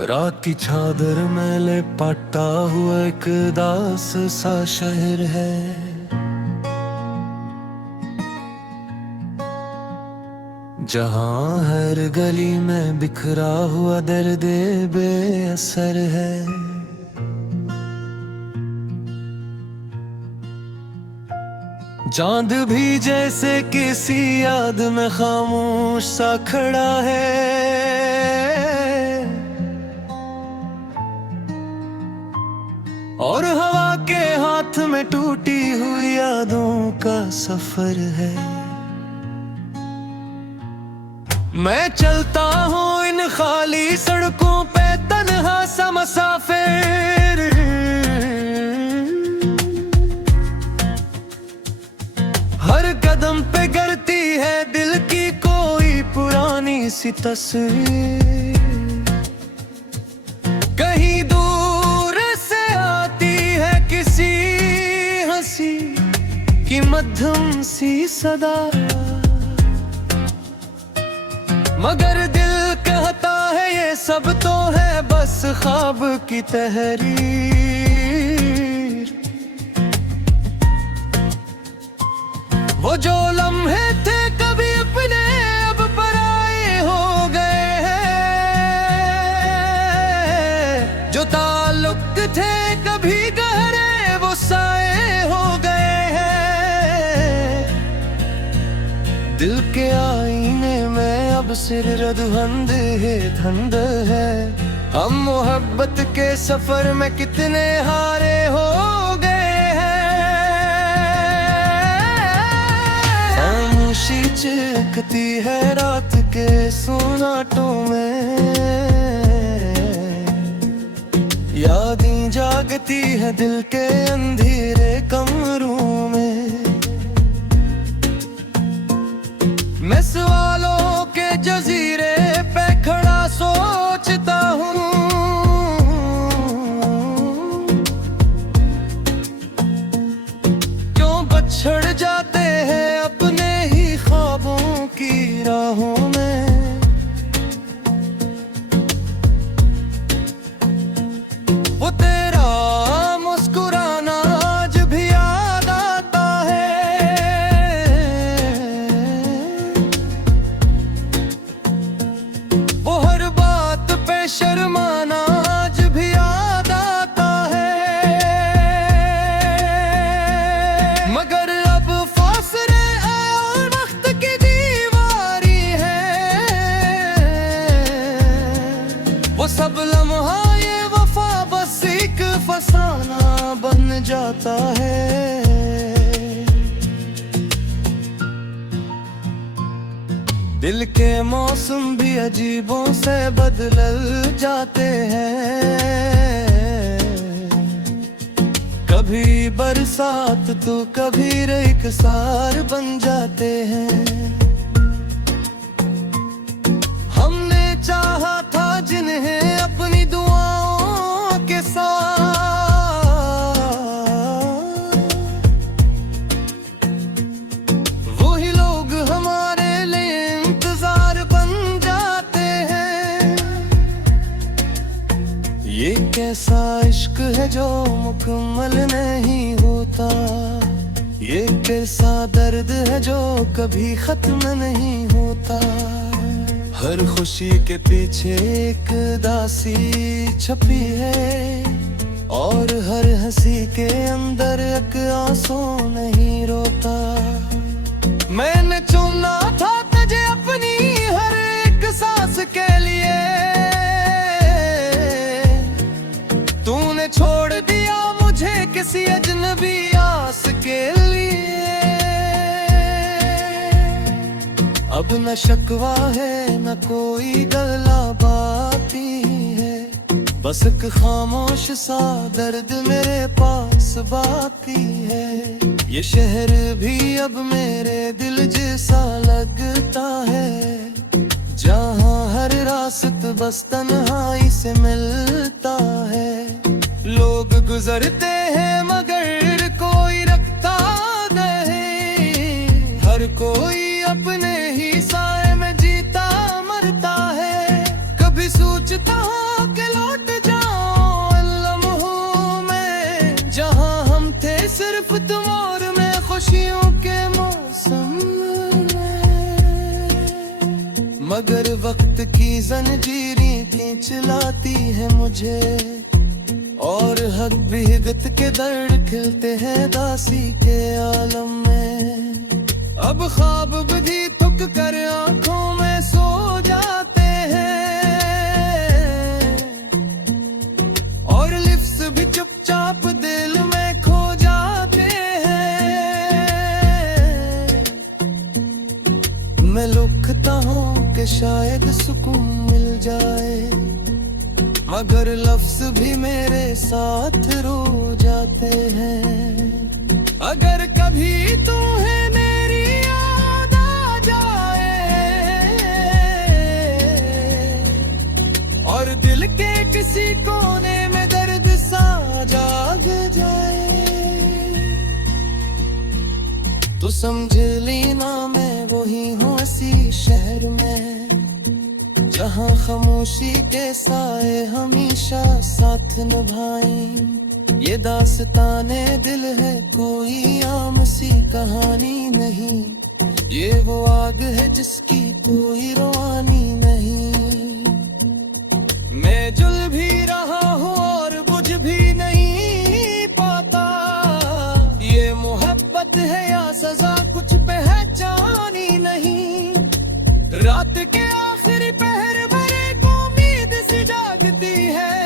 रात की चादर में लिपटा हुआ एक दास सा शहर है। जहां हर गली में बिखरा हुआ दर्द बेअसर है। चांद भी जैसे किसी याद में खामोश सा खड़ा है। और हवा के हाथ में टूटी हुई यादों का सफर है। मैं चलता हूँ इन खाली सड़कों पे तन्हा सा मुसाफिर। हर कदम पे गिरती है दिल की कोई पुरानी सी तस्वीर। कहीं दूर से आती है किसी हंसी की मध्यम सी सदा, मगर दिल कहता है ये सब तो है बस ख्वाब की तहरीर। वो जो लम्हे थे कभी अपने अब पराए हो गए हैं। जो ताल्लुक थे कभी गहरे वो साए हो गए हैं। दिल के आईने में अब सिर रद्दबंद है धंध है। हम मोहब्बत के सफर में कितने हारे हो गए हैं। खामोशी चिपकती है रात के सुनाटों में। यादें जागती है दिल के अंधेरे कमरों में। मैं सवालों के जजीरे पे खड़ा सोचता हूँ। क्यों बछड़ जाते हैं अपने ही ख्वाबों की राहों में। वो तेरा मुस्कुराना आज भी याद आता है। वो हर बात पे शर्माना आज भी याद आता है। मगर अब फासले और वक्त की दीवारी है। वो सब लम्हा ये वफा बस एक फसाना बन जाता है। दिल के मौसम भी अजीबों से बदल जाते हैं। कभी बरसात तो कभी रेगिस्तान बन जाते हैं। हमने चाहा था जिन्हें अपनी दुआओं के साथ, वही लोग हमारे लिए इंतजार बन जाते हैं। ये कैसा इश्क है जो मुकम्मल नहीं होता। ये कैसा दर्द है जो कभी खत्म नहीं होता। हर खुशी के पीछे एक दासी छपी है। और हर हंसी के अंदर एक आंसू नहीं रोता। मैंने चुना था तुझे अपनी हर एक सांस के लिए। तूने छोड़ दिया मुझे किसी अजनबी आस के लिए। अब न शिकवा है न कोई गला बाती है। बस एक खामोश सा दर्द मेरे पास बाकी है। ये शहर भी अब मेरे दिल जैसा लगता है। जहाँ हर रास्त बस तन्हाई से मिलता है। लोग गुजरते हैं मगर कोई रखता नहीं। हर कोई अपने ही साए में जीता मरता है। कभी सोचता हूँ कि मगर वक्त की जंजीरें खींच लाती है मुझे, और हक बिहगत के दर्द खिलते हैं दासी के आलम में। अब ख्वाब भी थक कर आंखों में सो जाते हैं, और लिफ्स भी चुपचाप दिल में खो जाते हैं। मैं लुकता हूँ कि शायद सुकून मिल जाए, मगर लफ्ज भी मेरे साथ रो जाते हैं। अगर कभी तुम्हें मेरी याद आ जाए, और दिल के किसी कोने में दर्द सा जाग जाए, तो समझ लेना मैं वही हूँ इसी शहर में, जहाँ खामोशी के साए हमेशा साथ निभाएं। ये दास्ताने दिल है, कोई आम सी कहानी नहीं, ये वो आग है जिसकी कोई रवानी नहीं। मैं जुल भी रहा हूँ और बुझ भी नहीं पाता, ये मोहब्बत है या सजा कुछ पहचानी नहीं। रात के आखिरी पहर भरे को उम्मीद सी जागती है,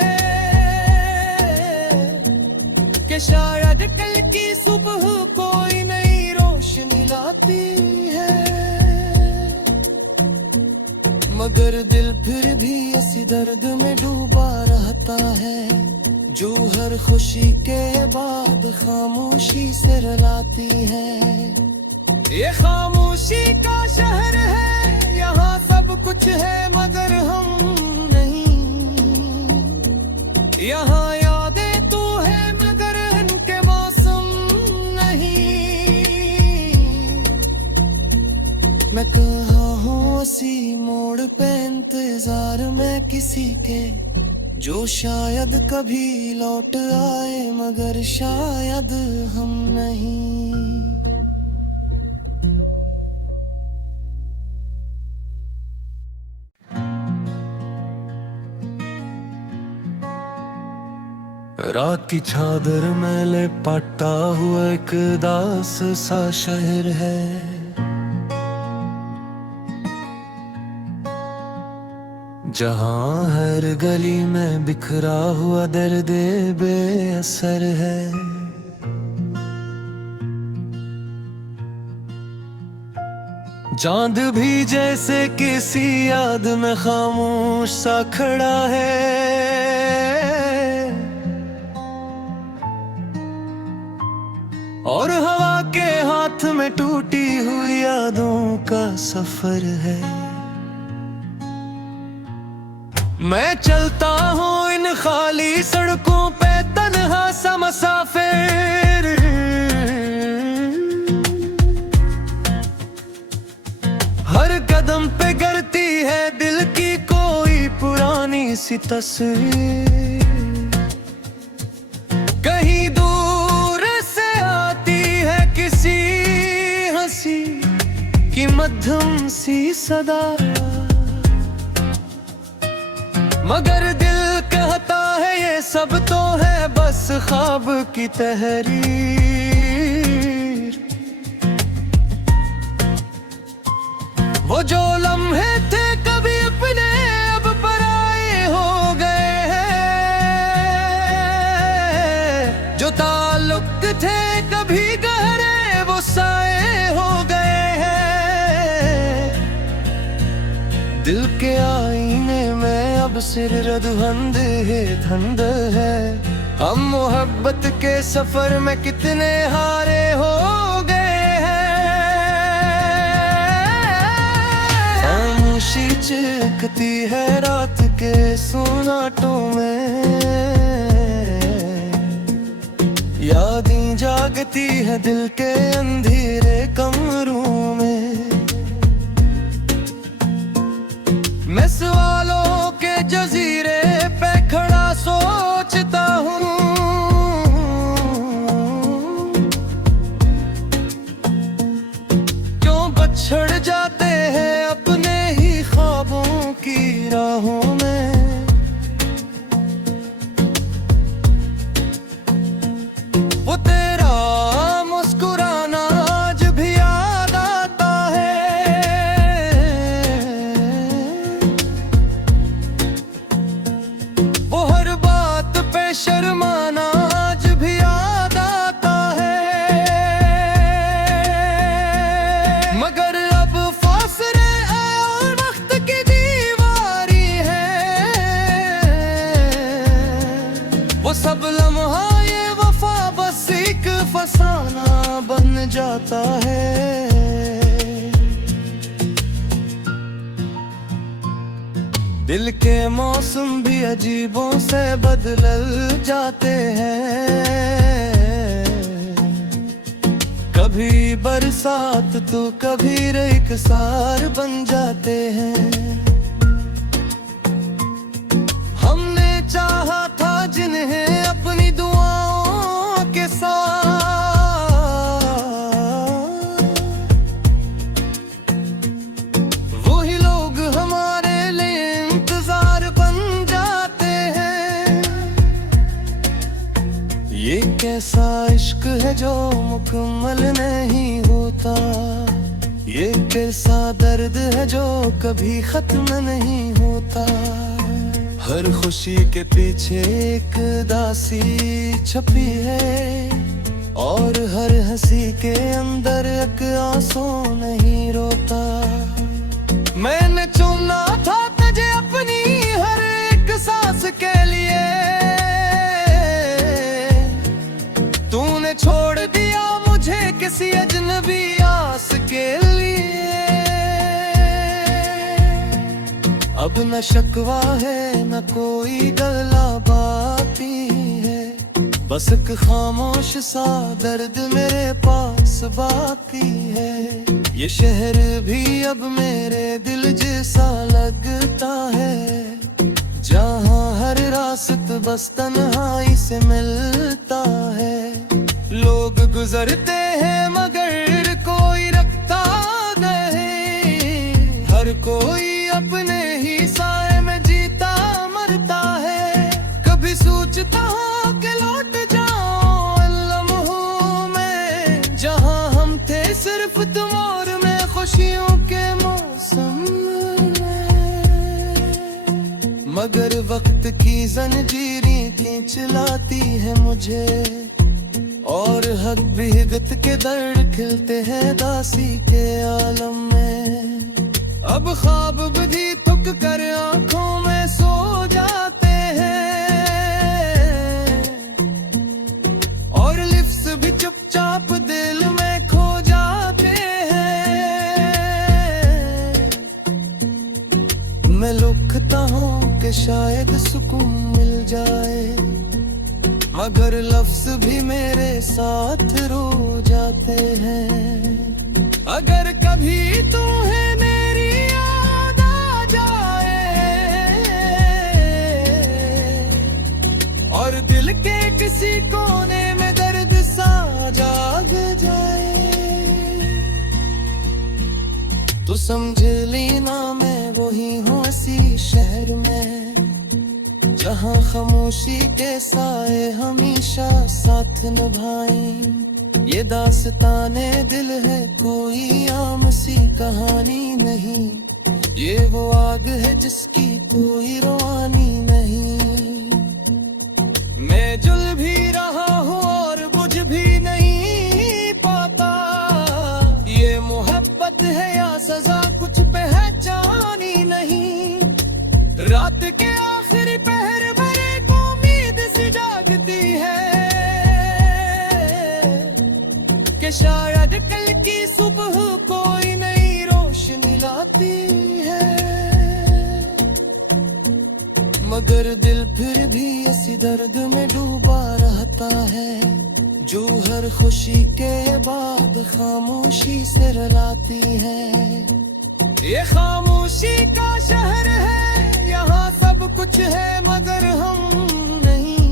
कि शायद कल की सुबह कोई नई रोशनी लाती है। मगर दिल फिर भी इसी दर्द में डूबा रहता है, जो हर खुशी के बाद खामोशी से रुलाती है। ये खामोशी का शहर है, यहाँ सब कुछ है मगर हम नहीं। यहाँ यादें तो है मगर इनके मौसम नहीं। मैं कहाँ हूँ उसी मोड़ पे इंतजार में किसी के, जो शायद कभी लौट आए मगर शायद हम नहीं। रात की चादर में लिपटा हुआ एक दास सा शहर है, जहाँ हर गली में बिखरा हुआ दर्द बेअसर है। चांद भी जैसे किसी याद में खामोश सा खड़ा है, और हवा के हाथ में टूटी हुई यादों का सफर है। मैं चलता हूँ इन खाली सड़कों पे तन्हा सा मुसाफिर, हर कदम पे गिरती है दिल की कोई पुरानी सी तस्वीर। कहीं दूर से आती है किसी हंसी की मध्यम सी सदा, मगर दिल कहता है ये सब तो है बस ख्वाब की तहरीर। वो जो लम्हे थे कभी अपने अब पराए हो गए हैं, जो ताल्लुक थे कभी गहरे वो साए हो गए हैं। दिल के आईने में अब सिर रद्दबंद है धंध है, हम मोहब्बत के सफर में कितने हारे हो गए हैं। खामोशी चिपकती है रात के सुनाटों में, यादें जागती है दिल के अंधेरे कमरों में। मैं सवालों के जजीरे पे खड़ा सोचता हूँ, क्यों बछड़ जाते हैं अपने ही ख्वाब दिल के मौसम भी अजीबों से बदल जाते हैं। कभी बरसात तो कभी रेगिस्तान बन जाते हैं। हमने चाहा था जिन्हें अपनी दुआओं के साथ, वही लोग हमारे लिए इंतजार बन जाते हैं। ये कैसा इश्क है जो मुकम्मल नहीं होता, ये कैसा दर्द है जो कभी खत्म नहीं होता। हर खुशी के पीछे एक दासी छपी है, और हर हंसी के अंदर एक आंसू नहीं रोता। मैंने चुना था तुझे अपनी हर एक सांस के लिए, तूने छोड़ दिया मुझे किसी अजनबी आस के लिए। अब न शिकवा है न कोई गला बाती है, बस एक खामोश सा दर्द मेरे पास बाकी है। ये शहर भी अब मेरे दिल जैसा लगता है, जहाँ हर रास्ता बस तन्हाई से मिलता है। लोग गुजरते हैं मगर कोई रखता नहीं, हर कोई अपने ही साए में जीता मरता है। कभी सोचता हूँ कि लौट जाऊं उन लम्हों में, जहाँ हम थे सिर्फ तुम और मैं, खुशियों के मौसम में। मगर वक्त की जंजीरें खींच लाती है मुझे, और हक भी हिदत के दर्द खिलते हैं दासी के आलम में। अब ख्वाब भी थक कर आंखों में सो जाते हैं, और लिफ्स भी चुपचाप दिल में खो जाते हैं। मैं लुकता हूँ कि शायद सुकून मिल जाए, मगर लफ्ज भी मेरे साथ रो जाते हैं। अगर कभी तुम्हें मेरी याद आ जाए, और दिल के किसी कोने में दर्द सा जाग जाए, तो समझ लेना मैं वही हूँ इसी शहर में, जहाँ खामोशी के साए हमेशा साथ निभाएं। ये दास्ताने दिल है कोई आम सी कहानी नहीं, ये वो आग है जिसकी कोई रवानी नहीं। मैं जुल भी रहा हूँ और बुझ भी नहीं पाता, ये मोहब्बत है या सजा कुछ पहचानी नहीं। रात के आखिरी पहर भरे को उम्मीद सी जागती है, कि शायद कल की सुबह कोई नई रोशनी लाती है। मगर दिल फिर भी इसी दर्द में डूबा रहता है, जो हर खुशी के बाद खामोशी से रुलाती है। ये खामोशी का शहर है, यहाँ सब कुछ है मगर हम नहीं।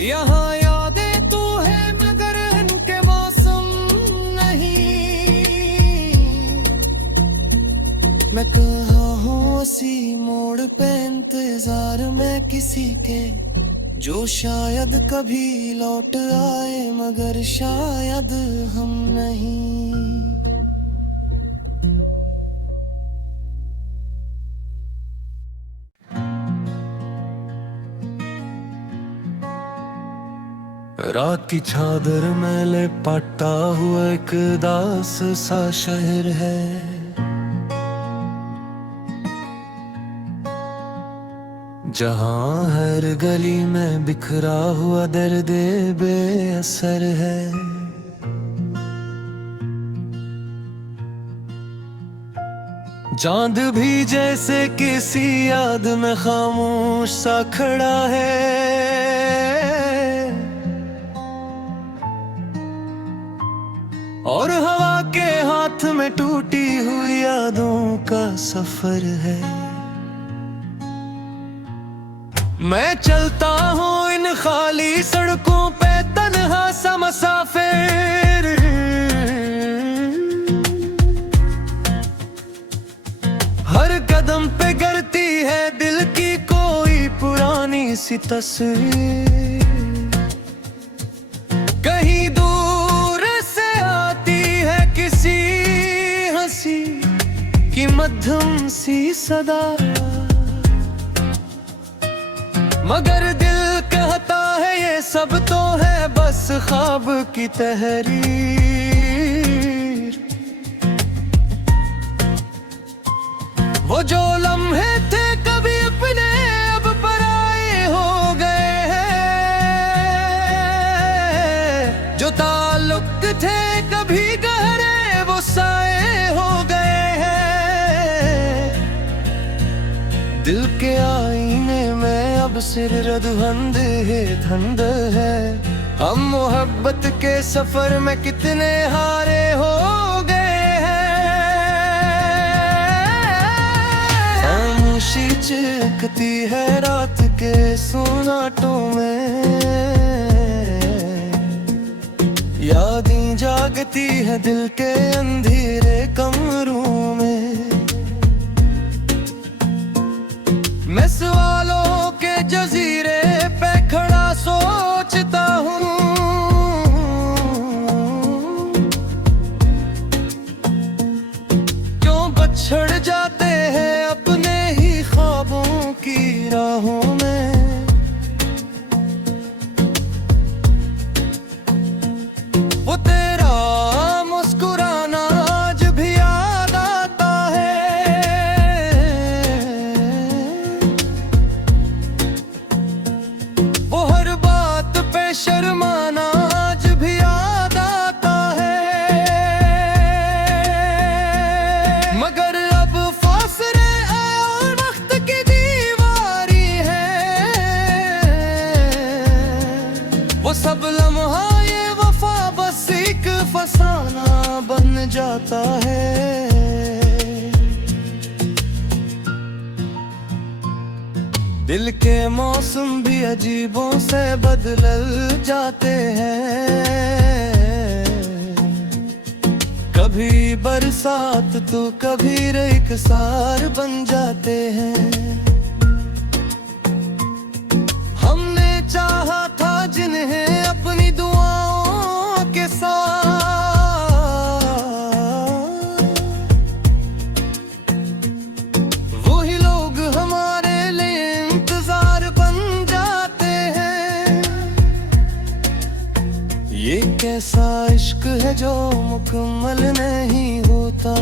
यहाँ यादें तो है मगर इनके मौसम नहीं। मैं कहा हूँ उसी मोड़ पे इंतजार में किसी के, जो शायद कभी लौट आए मगर शायद हम नहीं। रात की चादर में लिपटा हुआ एक दास सा शहर है, जहाँ हर गली में बिखरा हुआ दर्द बेअसर है। चांद भी जैसे किसी याद में खामोश सा खड़ा है, और हवा के हाथ में टूटी हुई यादों का सफर है। मैं चलता हूँ इन खाली सड़कों पे तन्हा सा मुसाफिर, हर कदम पे गिरती है दिल की कोई पुरानी सी तस्वीर। कहीं दूर से आती है किसी हंसी की मध्यम सी सदा, मगर दिल कहता है ये सब तो है बस ख्वाब की तहरीर। वो जो लम्हे थे कभी अपने अब पराए हो गए हैं, जो ताल्लुक थे कभी गहरे वो साए हो गए हैं। दिल के आईने में अब सिर रद्दबंद है धंध है, हम मोहब्बत के सफर में कितने हारे हो गए हैं। खामोशी चिपकती है रात के सोनाटों में, यादें जागती है दिल के अंधेरे कमरों में। मैं सवालों के जजीरे पे खड़ा सोचता हूँ, क्यों बछड़ जाते हैं अपने ही ख्वाबों की राहों में। वो तेरा मुस्कुराना आज भी याद आता है, वो हर बात पे शर्माना आज भी याद आता है। मगर अब फासले और वक्त की दीवारी है, वो सब लम्हा ये वफा बस एक फसाना बन जाता है। दिल के मौसम भी अजीबों से बदल जाते हैं, कभी बरसात तो कभी रेगिस्तान बन जाते हैं। हमने चाहा था जिन्हें अपनी दुआओं के साथ, वही लोग हमारे लिए इंतजार बन जाते हैं। ये कैसा इश्क है जो मुकम्मल नहीं होता,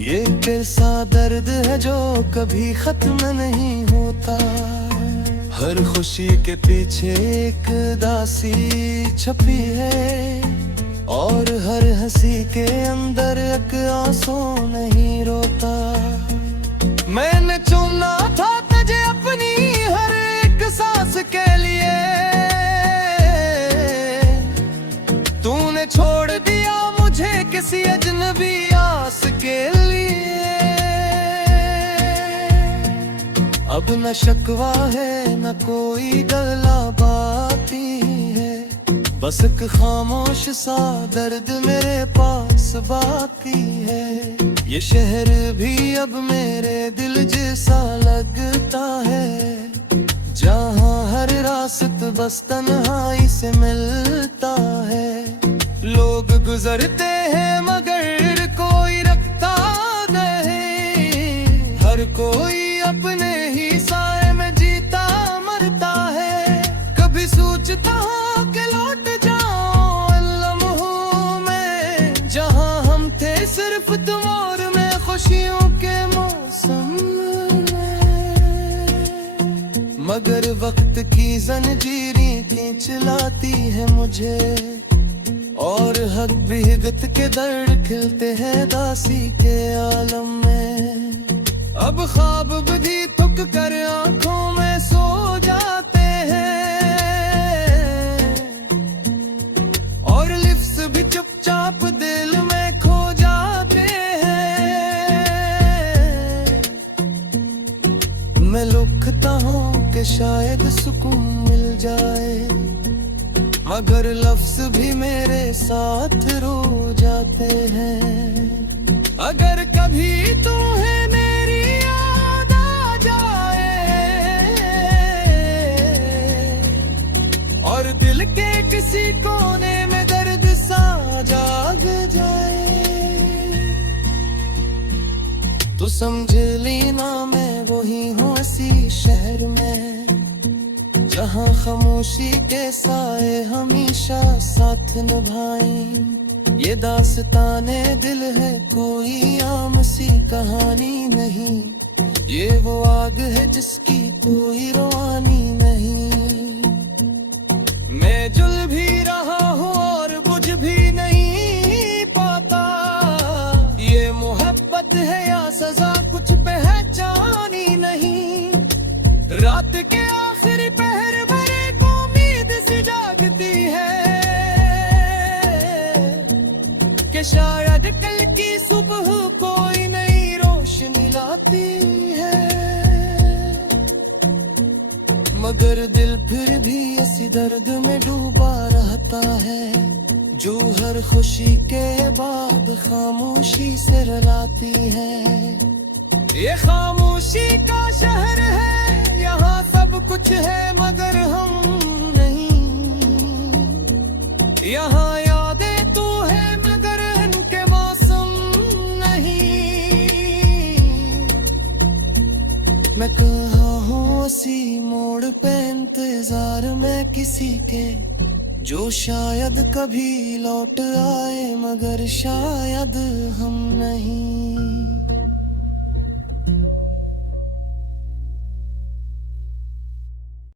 ये कैसा दर्द है जो कभी खत्म नहीं होता। हर खुशी के पीछे एक दासी छपी है, और हर हंसी के अंदर एक आंसू नहीं रोता। मैंने चुना था तुझे अपनी हर एक सांस के लिए, तूने छोड़ दिया मुझे किसी अजनबी आस के लिए। अब न शिकवा है न कोई गला बाती है, बस एक खामोश सा दर्द मेरे पास बाकी है। ये शहर भी अब मेरे दिल जैसा लगता है, जहाँ हर रास्ता बस तन्हाई से मिलता है। लोग गुजरते हैं मगर कोई रखता नहीं, हर कोई अपने ही साए में जीता मरता है। कभी सोचता हूँ कि लौट जाऊं उन लम्हों में, जहाँ हम थे सिर्फ तुम और मैं खुशियों के मौसम में। मगर वक्त की जंजीरें खींच लाती है मुझे, और हक भी हिगत के दर्द खिलते हैं दासी के आलम में। अब ख्वाब भी थक कर आंखों में सो जाते हैं, और लिफ्स भी चुपचाप दिल में खो जाते हैं। मैं लुकता हूँ कि शायद सुकून मिल जाए, मगर लफ्ज भी मेरे साथ रो जाते हैं। अगर कभी तुम्हें मेरी याद आ जाए और दिल के किसी कोने में दर्द सा जाग जाए, तो समझ लेना मैं वही हूँ इसी शहर में, जहाँ खामोशी के साए हमेशा साथ निभाएं। ये दास्ताने दिल है, कोई आम सी कहानी नहीं, ये वो आग है जिसकी कोई रवानी नहीं। मैं जुल भी रहा हूँ और बुझ भी नहीं पाता, ये मोहब्बत है या सजा कुछ पहचानी नहीं। रात के आखिरी पहर भरे को उम्मीद सी जागती है कि शायद कल की सुबह कोई नई रोशनी लाती है, मगर दिल फिर भी इसी दर्द में डूबा रहता है, जो हर खुशी के बाद खामोशी से रुलाती है। ये खामोशी का शहर है, यहाँ सब कुछ है मगर हम नहीं, यहाँ यादें तू है मगर इनके मौसम नहीं। मैं कहाँ हूँ उसी मोड़ पे इंतजार में किसी के, जो शायद कभी लौट आए मगर शायद हम नहीं।